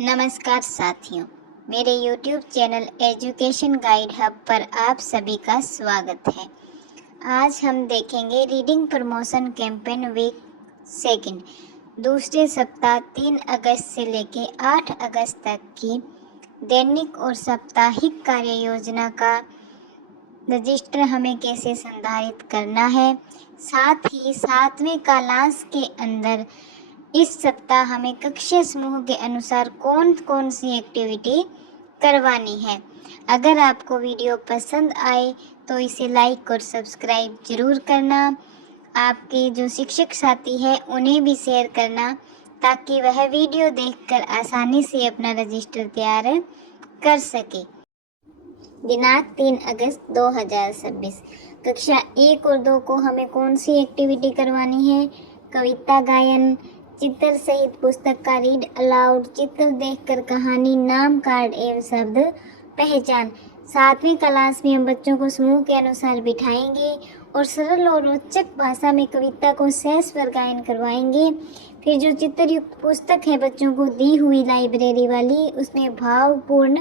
नमस्कार साथियों, मेरे YouTube channel education guide hub पर आप सभी का स्वागत है। आज हम देखेंगे reading promotion campaign week second दूसरे सप्ताह 3 अगस्त से लेकर 8 अगस्त तक की दैनिक और साप्ताहिक कार्य योजना का रजिस्टर हमें कैसे संधारित करना है। साथ ही 7वें कालांश के अंदर इस सप्ताह हमें कक्षा समूह के अनुसार कौन कौन सी एक्टिविटी करवानी है। अगर आपको वीडियो पसंद आए तो इसे लाइक और सब्सक्राइब जरूर करना। आपके जो शिक्षक साथी हैं उन्हें भी शेयर करना ताकि वह वीडियो देखकर आसानी से अपना रजिस्टर तैयार कर सके। दिनांक 3 अगस्त 2026। कक्षा 1 और 2 को हमें कौन सी एक्टिविटी करवानी है? कविता गायन, चित्र सहित पुस्तक का रीड अलाउड, चित्र देखकर कहानी, नाम कार्ड एवं शब्द पहचान। 7वीं क्लास में हम बच्चों को समूह के अनुसार बिठाएंगे और सरल और रोचक भाषा में कविता को सहज स्वर गायन करवाएंगे। फिर जो चित्रयुक्त पुस्तक है बच्चों को दी हुई लाइब्रेरी वाली, उसमें भावपूर्ण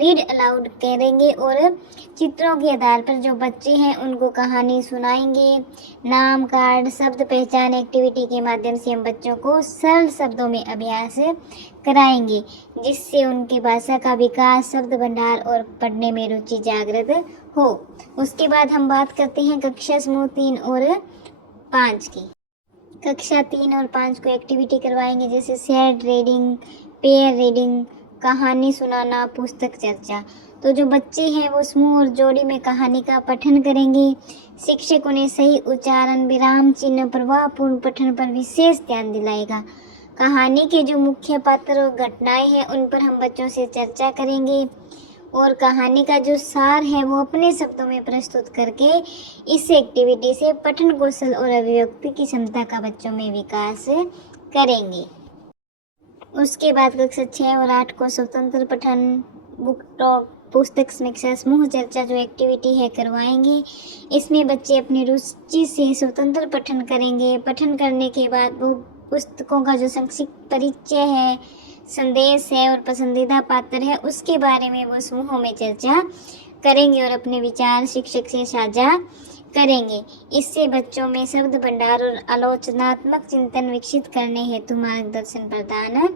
रीड अलाउड करेंगे और चित्रों के आधार पर जो बच्चे हैं उनको कहानी सुनाएंगे। नाम कार्ड शब्द पहचान एक्टिविटी के माध्यम से हम बच्चों को सरल शब्दों में अभ्यास कराएंगे जिससे उनकी भाषा का विकास, शब्द भंडार और पढ़ने में रुचि जागृत हो। उसके बाद हम बात करते हैं कक्षा समूह 3 और 5 की। कक्षा 3 और 5 को एक्टिविटी करवाएंगे जैसे शेयर्ड रीडिंग, पेयर रीडिंग, कहानी सुनाना, पुस्तक चर्चा। तो जो बच्चे हैं वो समूह और जोड़ी में कहानी का पठन करेंगे। शिक्षक उन्हें सही उच्चारण, विराम चिन्ह, प्रभावपूर्ण पठन पर विशेष ध्यान दिलाएगा। कहानी के जो मुख्य पात्र और घटनाएं हैं उन पर हम बच्चों से चर्चा करेंगे और कहानी का जो सार है वो अपने शब्दों में प्रस्तुत करके इस एक्टिविटी से पठन कौशल और अभिव्यक्ति की क्षमता का बच्चों में विकास करेंगे। उसके बाद कक्षा 6 और 8 को स्वतंत्र पठन, बुक टॉक, पुस्तक समीक्षा, समूह चर्चा जो एक्टिविटी है करवाएंगे। इसमें बच्चे अपनी रुचि से स्वतंत्र पठन करेंगे। पठन करने के बाद वो पुस्तकों का जो संक्षिप्त परिचय है, संदेश है और पसंदीदा पात्र है उसके बारे में वो समूहों में चर्चा करेंगे और अपने विचार शिक्षक से साझा करेंगे। इससे बच्चों में शब्द भंडार और आलोचनात्मक चिंतन विकसित करने हेतु मार्गदर्शन प्रदान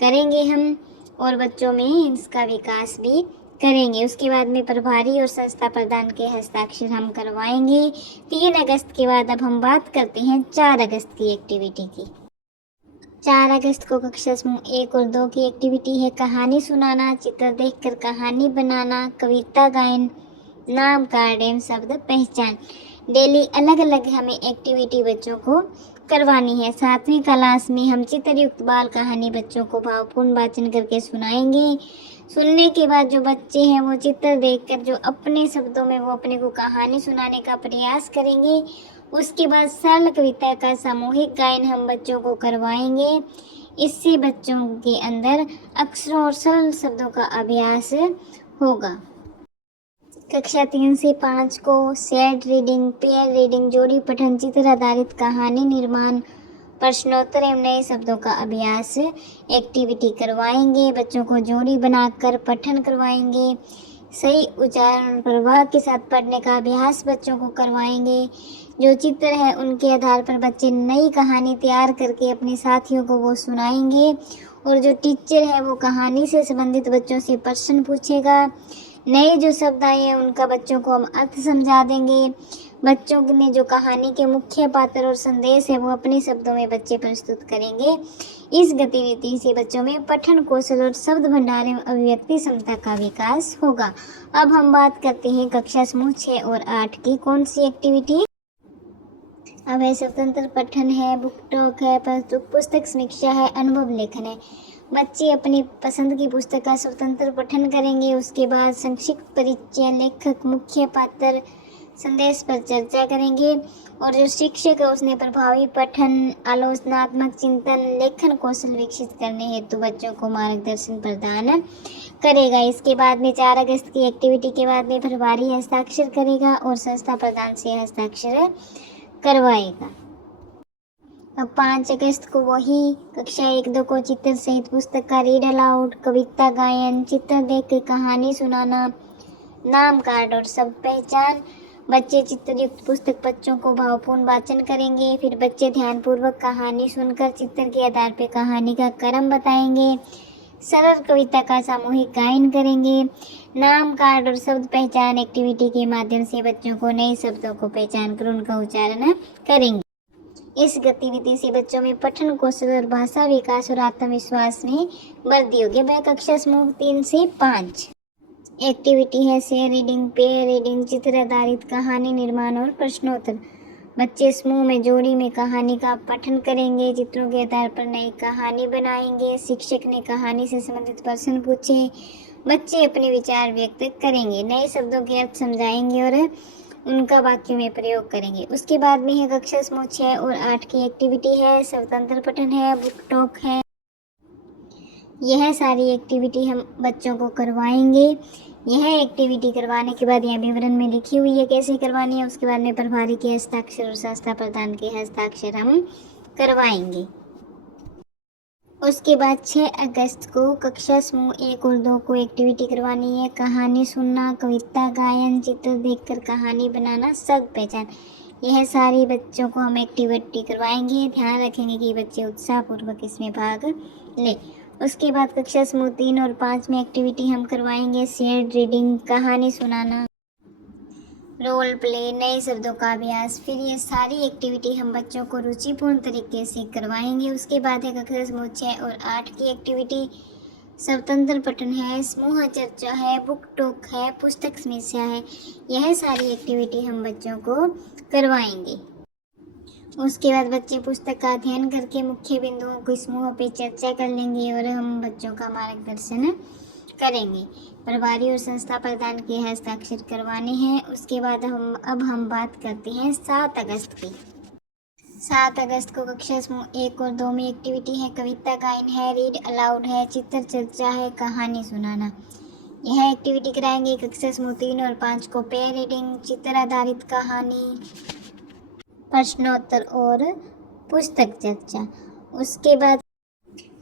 करेंगे हम और बच्चों में इसका विकास भी करेंगे। उसके बाद में प्रभारी और संस्था प्रधान के हस्ताक्षर हम करवाएंगे। 3 अगस्त के बाद अब हम बात करते हैं 4 अगस्त की एक्टिविटी की। 4 अगस्त को कक्षा समूह 1 और 2 की एक्टिविटी है कहानी सुनाना, चित्र देखकर कहानी बनाना, कविता गायन, नाम कार्ड एवं शब्द पहचान। डेली अलग अलग हमें एक्टिविटी बच्चों को करवानी है। 7वीं क्लास में हम चित्रयुक्त बाल कहानी बच्चों को भावपूर्ण वाचन करके सुनाएंगे। सुनने के बाद जो बच्चे हैं वो चित्र देखकर जो अपने शब्दों में वो अपने को कहानी सुनाने का प्रयास करेंगे। उसके बाद सरल कविता का सामूहिक गायन हम बच्चों को करवाएंगे। इससे बच्चों के अंदर अक्षरों और सरल शब्दों का अभ्यास होगा। कक्षा 3 से 5 को शेयर्ड रीडिंग, पेयर रीडिंग, जोड़ी पठन, चित्र आधारित कहानी निर्माण, प्रश्नोत्तर एवं नए शब्दों का अभ्यास एक्टिविटी करवाएंगे। बच्चों को जोड़ी बनाकर पठन करवाएंगे। सही उच्चारण और प्रभाव के साथ पढ़ने का अभ्यास बच्चों को करवाएंगे। जो चित्र है उनके आधार पर बच्चे नई कहानी तैयार करके अपने साथियों को वो सुनाएंगे और जो टीचर है वो कहानी से संबंधित बच्चों से प्रश्न पूछेगा। नए जो शब्द आए हैं उनका बच्चों को हम अर्थ समझा देंगे। बच्चों ने जो कहानी के मुख्य पात्र और संदेश है वो अपने शब्दों में बच्चे प्रस्तुत करेंगे। इस गतिविधि से बच्चों में पठन कौशल और शब्द भंडार एवं अभिव्यक्ति क्षमता का विकास होगा। अब हम बात करते हैं कक्षा समूह 6 और 8 की कौन सी एक्टिविटी। अब है स्वतंत्र पठन है, बुक टॉक है, पुस्तक समीक्षा है, अनुभव लेखन है। बच्चे अपनी पसंद की पुस्तक का स्वतंत्र पठन करेंगे। उसके बाद संक्षिप्त परिचय, लेखक, मुख्य पात्र, संदेश पर चर्चा करेंगे और जो शिक्षक है उसने प्रभावी पठन, आलोचनात्मक चिंतन, लेखन कौशल विकसित करने हेतु बच्चों को मार्गदर्शन प्रदान करेगा। इसके बाद में 4 अगस्त की एक्टिविटी के बाद में प्रभारी हस्ताक्षर करेगा और संस्था प्रधान से हस्ताक्षर करवाएगा। अब 5 अगस्त को वही कक्षा 1-2 को चित्र सहित पुस्तक का रीड अलाउड, कविता गायन, चित्र देख के कहानी सुनाना, नाम कार्ड और सब पहचान। बच्चे चित्रयुक्त पुस्तक बच्चों को भावपूर्ण वाचन करेंगे। फिर बच्चे ध्यानपूर्वक कहानी सुनकर चित्र के आधार पर कहानी का क्रम बताएंगे। सरल कविता का सामूहिक गायन करेंगे। नाम कार्ड और शब्द पहचान एक्टिविटी के माध्यम से बच्चों को नए शब्दों को पहचान कर उनका उच्चारण करेंगे। इस गतिविधि से बच्चों में पठन कौशल और भाषा विकास और आत्मविश्वास में वृद्धि होगी। वह कक्षा समूह 3 से 5 एक्टिविटी है शेयर रीडिंग, पेयर रीडिंग, चित्र आधारित कहानी निर्माण और प्रश्नोत्तर। बच्चे समूह में जोड़ी में कहानी का पठन करेंगे, चित्रों के आधार पर नई कहानी बनाएंगे। शिक्षक ने कहानी से संबंधित प्रश्न पूछे, बच्चे अपने विचार व्यक्त करेंगे, नए शब्दों के अर्थ समझाएंगे और उनका वाक्य में प्रयोग करेंगे। उसके बाद में है कक्षा समूह 6 और 8 की एक्टिविटी है स्वतंत्र पठन है, बुक टॉक है। यह सारी एक्टिविटी हम बच्चों को करवाएंगे। यह एक्टिविटी करवाने के बाद यह विवरण में लिखी हुई है कैसे करवानी है। उसके बाद में प्रभारी के हस्ताक्षर और संस्था प्रधान के हस्ताक्षर हम करवाएंगे। उसके बाद 6 अगस्त को कक्षा समूह 1 और 2 को एक्टिविटी करवानी है कहानी सुनना, कविता गायन, चित्र देखकर कहानी बनाना, शब्द पहचान। यह सारी बच्चों को हम एक्टिविटी करवाएंगे। ध्यान रखेंगे कि बच्चे उत्साहपूर्वक इसमें भाग लें। उसके बाद कक्षा समूह 3 और 5 में एक्टिविटी हम करवाएंगे शेयर्ड रीडिंग, कहानी सुनाना, रोल प्ले, नए शब्दों का अभ्यास। फिर ये सारी एक्टिविटी हम बच्चों को रुचिपूर्ण तरीके से करवाएंगे। उसके बाद है कक्षा समूह 6 और 8 की एक्टिविटी स्वतंत्र पठन है, समूह चर्चा है, बुक टॉक है, पुस्तक समीक्षा है। यह सारी एक्टिविटी हम बच्चों को करवाएंगे। उसके बाद बच्चे पुस्तक का अध्ययन करके मुख्य बिंदुओं को समूह पे चर्चा कर लेंगे और हम बच्चों का मार्गदर्शन करेंगे। प्रभारी और संस्था प्रधान के हस्ताक्षर करवाने हैं। उसके बाद हम बात करते हैं 7 अगस्त की। 7 अगस्त को कक्षा समूह 1 और 2 में एक्टिविटी है कविता गायन है, रीड अलाउड है, चित्र चर्चा है, कहानी सुनाना। यह एक्टिविटी कराएंगे कक्षा समूह 3 और 5 को पेयर रीडिंग, चित्र आधारित कहानी, प्रश्नोत्तर और पुस्तक चर्चा।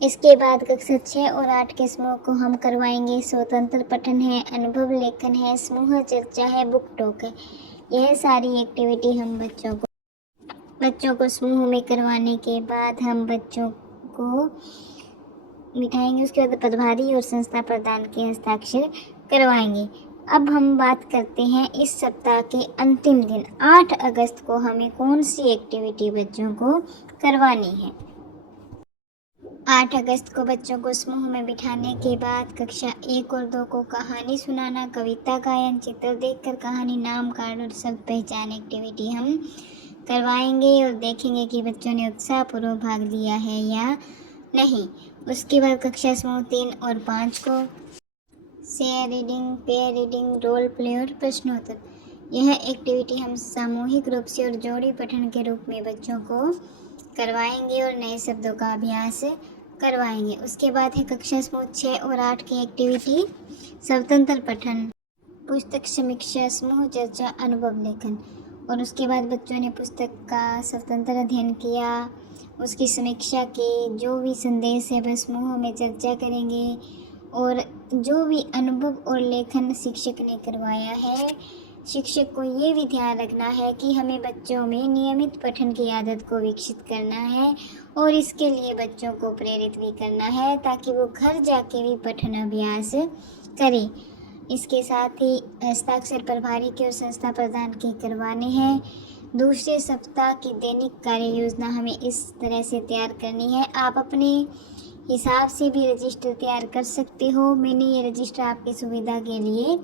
इसके बाद कक्षा 6 और 8 के समूह को हम करवाएंगे स्वतंत्र पठन है, अनुभव लेखन है, समूह चर्चा है, बुक टॉक है। यह सारी एक्टिविटी हम बच्चों को समूह में करवाने के बाद हम बच्चों को बिठाएंगे। उसके बाद प्रभारी और संस्था प्रधान के हस्ताक्षर करवाएंगे। अब हम बात करते हैं इस सप्ताह के अंतिम दिन 8 अगस्त को हमें कौन सी एक्टिविटी बच्चों को करवानी है। 8 अगस्त को बच्चों को समूह में बिठाने के बाद कक्षा 1 और 2 को कहानी सुनाना, कविता गायन, चित्र देखकर कहानी, नाम कार्ड और शब्द पहचान एक्टिविटी हम करवाएंगे और देखेंगे कि बच्चों ने उत्साहपूर्वक भाग लिया है या नहीं। उसके बाद कक्षा समूह 3 और 5 को share reading, pair reading, role play और प्रश्नोत्तर। यह एक्टिविटी हम सामूहिक रूप से और जोड़ी पठन के रूप में बच्चों को करवाएंगे और नए शब्दों का अभ्यास करवाएंगे। उसके बाद है कक्षा समूह 6 और 8 की एक्टिविटी स्वतंत्र पठन, पुस्तक समीक्षा, समूह चर्चा, अनुभव लेखन। और उसके बाद बच्चों ने पुस्तक का स्वतंत्र अध्ययन किया, उसकी समीक्षा की, जो भी संदेश है वह समूह में चर्चा करेंगे और जो भी अनुभव और लेखन शिक्षक ने करवाया है, शिक्षक को ये भी ध्यान रखना है कि हमें बच्चों में नियमित पठन की आदत को विकसित करना है और इसके लिए बच्चों को प्रेरित भी करना है ताकि वो घर जाके भी पठन अभ्यास करें। इसके साथ ही हस्ताक्षर प्रभारी के और संस्था प्रधान के करवाने हैं। दूसरे सप्ताह की दैनिक कार्य योजना हमें इस तरह से तैयार करनी है। आप अपने हिसाब से भी रजिस्टर तैयार कर सकते हो। मैंने ये रजिस्टर आपकी सुविधा के लिए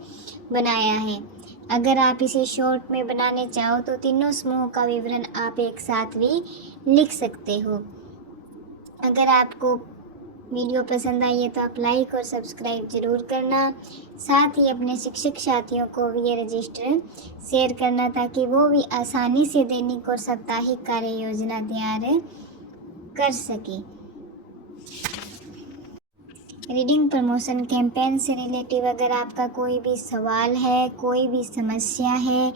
बनाया है। अगर आप इसे शॉर्ट में बनाने चाहो तो तीनों समूह का विवरण आप एक साथ भी लिख सकते हो। अगर आपको वीडियो पसंद आई है तो आप लाइक और सब्सक्राइब ज़रूर करना। साथ ही अपने शिक्षक साथियों को भी ये रजिस्टर शेयर करना ताकि वो भी आसानी से दैनिक और साप्ताहिक कार्य योजना तैयार कर सके। रीडिंग प्रमोशन कैंपेन से रिलेटिव अगर आपका कोई भी सवाल है, कोई भी समस्या है,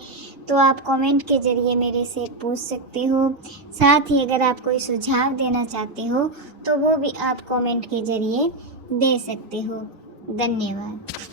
तो आप कमेंट के ज़रिए मेरे से पूछ सकते हो। साथ ही अगर आप कोई सुझाव देना चाहते हो तो वो भी आप कमेंट के ज़रिए दे सकते हो। धन्यवाद।